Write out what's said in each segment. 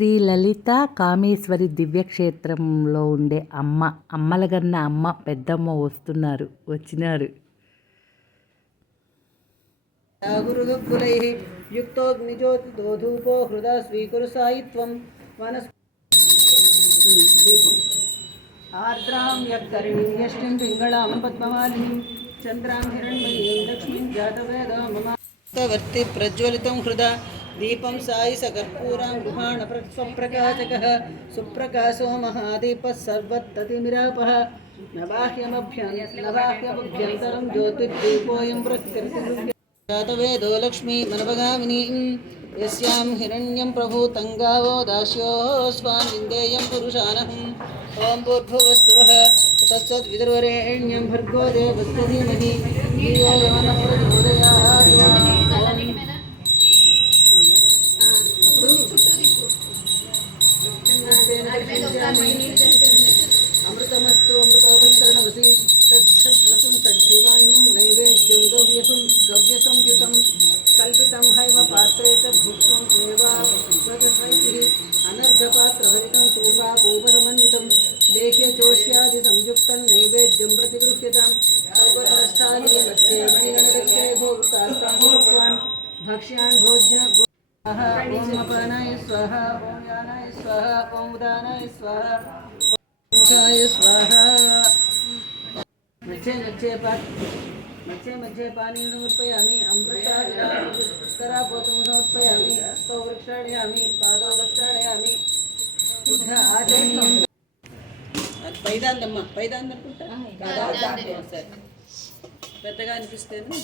శ్రీ లలిత కామేశ్వరి దివ్యక్షేత్రంలో ఉండే అమ్మ అమ్మలగన్న అమ్మ పెద్దమ్మ వస్తున్నారు వచ్చినారు. గురుగులై యుక్తోగ్నిజ్యోతి దోధూపో సాయిత్వం వనస్ ఆర్ద్రాం యక్కరిణీం పింగళాం పద్మమాలినీం చంద్రాం హిరణ్మయీం లక్ష్మీం జాతవేద మమ ప్రజ్వలితం హృదా दीपं सायि सकर्पूरां गृहाण स्वप्रकाशकः, सुप्रकाशो महादीपः सर्वत्ततिमिरापः न बाह्यमभ्यं न बाह्यमभ्यन्तरं ज्योतिर्दीपोऽयं प्रकृतिः जातवेदो लक्ष्मी यस्यां हिरण्यं प्रभूतङ्गावो दास्योऽस्मान् विन्देयं पुरुषानहम् ॐ भूर्भुवस्सुवः, तत्सद्विदुर्वरेण्यं भर्गो धीमहि ब्रह्मैव पात्रे तद्भुक्तं देवावतिः अनर्घपात्रभरितं शोभापूपसमन्वितं लेह्यजोष्यादिसंयुक्तं नैवेद्यं प्रतिगृह्यतां सर्वनष्टानि वक्षे मणिगणदक्षे भोक्तास्तान् भक्ष्यान् भोज्य ॐ स्वाहा ॐ यानाय स्वाहा ॐ उदानाय स्वाहा स्वाहा। निक्षे निक्षेपात् మధ్య మధ్య పానీయం సమర్పయామి అమృతారాపోతం సమర్పయామి హస్తో వృక్షాడయామి పాదో వృక్షాడయామి శుద్ధ ఆచరణీయం. పైదాందమ్మ పైదాంది అనుకుంటా కాదా? సరే. పెద్దగా అనిపిస్తేనే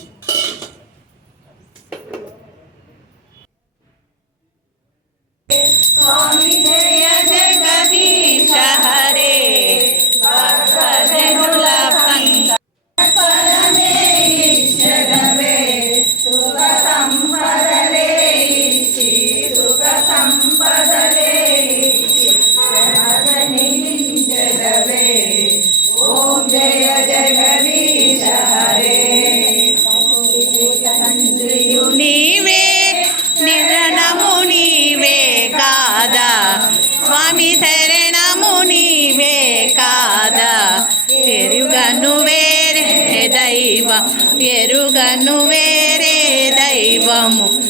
ఎరుగను వేరే దైవము.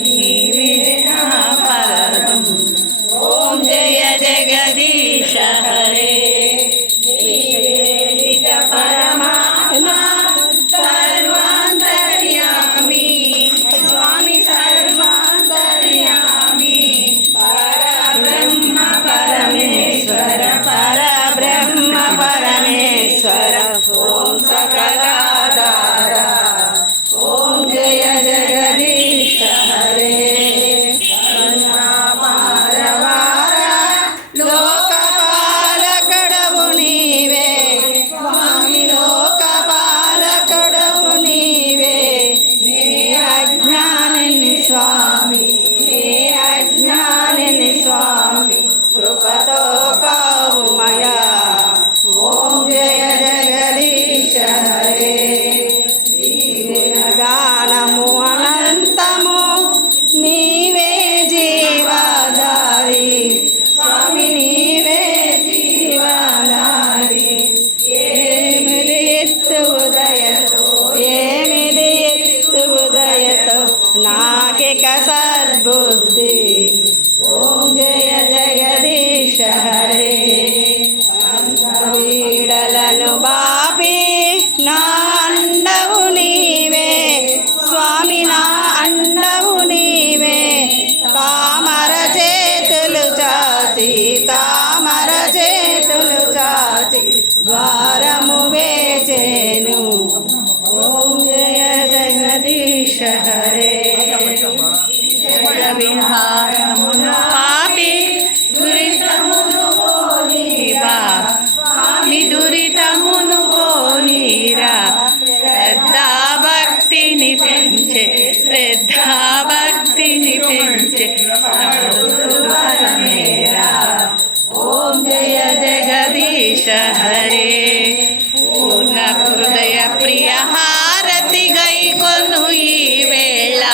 हरे పూర్ణ హృదయ ప్రియ హారతి గైకొను ఈ వేళ.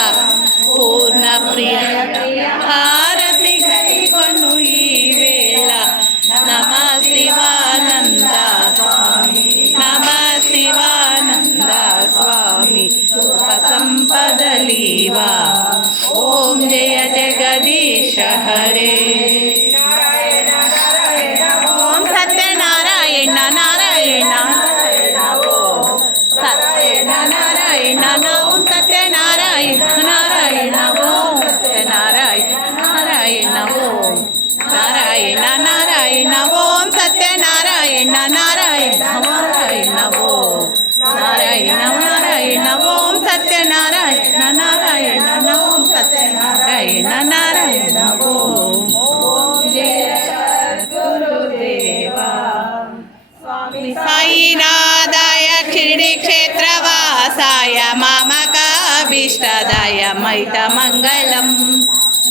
పూర్ణ ప్రియ ప్రియ హారతి గైకొను ఈ వేళ. నమ శివానంద స్వామి నమ శివానంద స్వామి. సంపదలీవా ఓం జయ జగదీశ హరే. మామకాభీష్టదాయ మైత మంగళం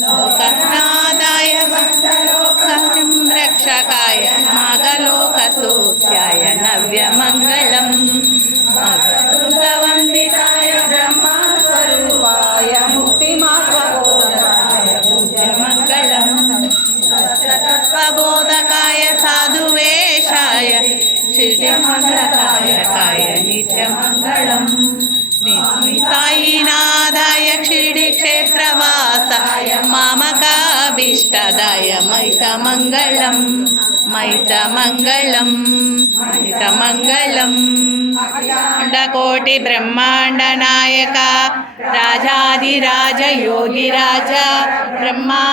లోకనాథాయ భక్తలోకం రక్షకాయ నాగలోకసూఖ్యాయ నవ్యమంగళం. భగవంతితాయ బ్రహ్మస్వరూపాయ ముక్తిమార్గబోధకాయ పూజ్యమంగళం. తత్వబోధకాయ సాధువేషాయ శ్రీమంగళకాయ కాయ నిత్యమంగళం. సాయినాథాయ மைத்ததாய மைத மங்களம் மைத மங்களம் மைத மங்களம் கோட்டி பிரம்மாண்ட நாயகா ராஜாதிராஜ யோகி ராஜா பிரம்மா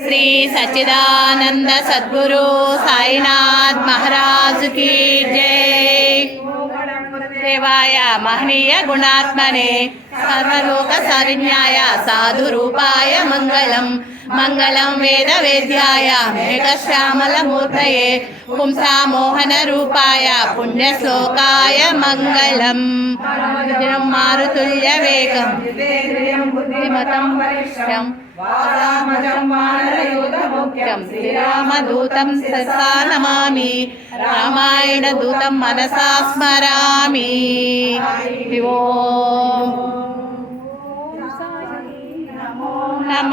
ஸ்ரீ சச்சிதானந்த சத்குரு சாய்நாத் மகாராஜ் கி ஜெய் దేవాయ మహనీయ గుణాత్మనే సర్వలోక సరిన్యాయ సాధు రూపాయ మంగళం మంగళం వేద వేద్యాయ మేఘశ్యామల మూర్తయే. పుంసా మోహన రూపాయ పుణ్య శ్లోకాయ మంగళం. మారుతుల్య వేగం. బుద్ధిమతం వరిష్టం వాదామజం శ్రీరామదూతం సదా నమామి. మనసా స్మరామి. ఓం నమ.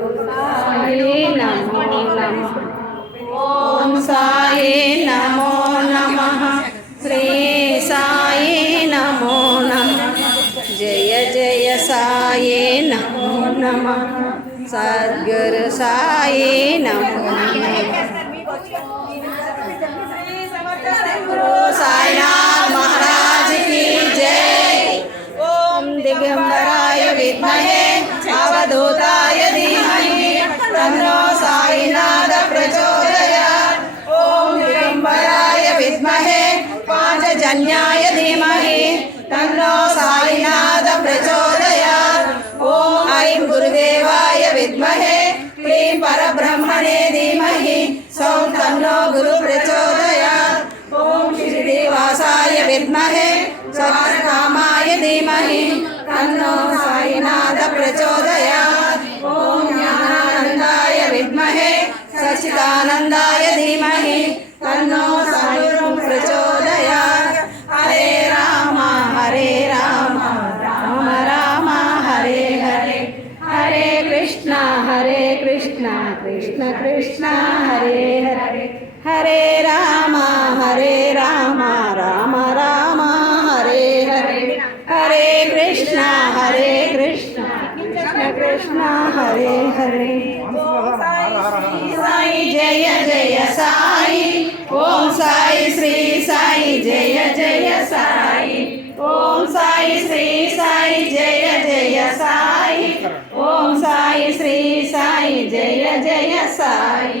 సద్గురు సాయి నమో గురు తన్నో గురు ప్రచోదయాత్ ఓం శ్రీనివాసాయ విద్మహే సత్యకామాయ ధీమహి తన్నో సాయినాథ ప్రచోదయాత్ ఓం జ్ఞానానందాయ విద్మహే సచిదానందాయ ధీమహి తన్నో సాయిగురు ప్రచోదయాత్ హరే రామ హరే రామ రామ రామ హరే హరే హరే కృష్ణ హరే కృష్ణ కృష్ణ కృష్ణ హరే హరే రామ హరే రామ రామ రామ హరే హరే. హరే కృష్ణ హరే కృష్ణ. కృష్ణ కృష్ణ హరే హరే. సాయి జయ జయ సాయి. ఓం సాయి శ్రీ సాయి జయ జయ సాయి. ఓం సాయి శ్రీ సాయి జయ జయ సాయి. ఓం సాయి శ్రీ సాయి జయ జయ సాయి.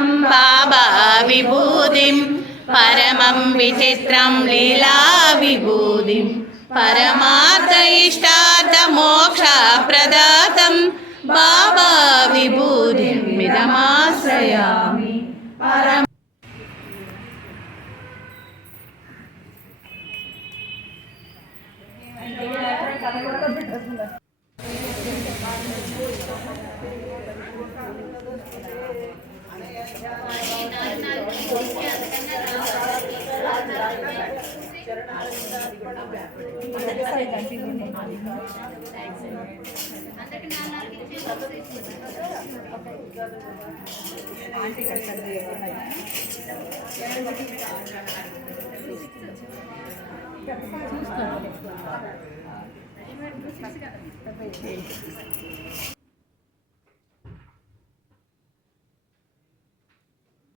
വിചിത്രം വിഭൂതിം പരമം വിചിത്രം ലീലാവിഭൂതിം. പരമാർത്ഥ ഇഷ്ടാർത്ഥ മോക്ഷ പ്രദാതം చూసుకోండి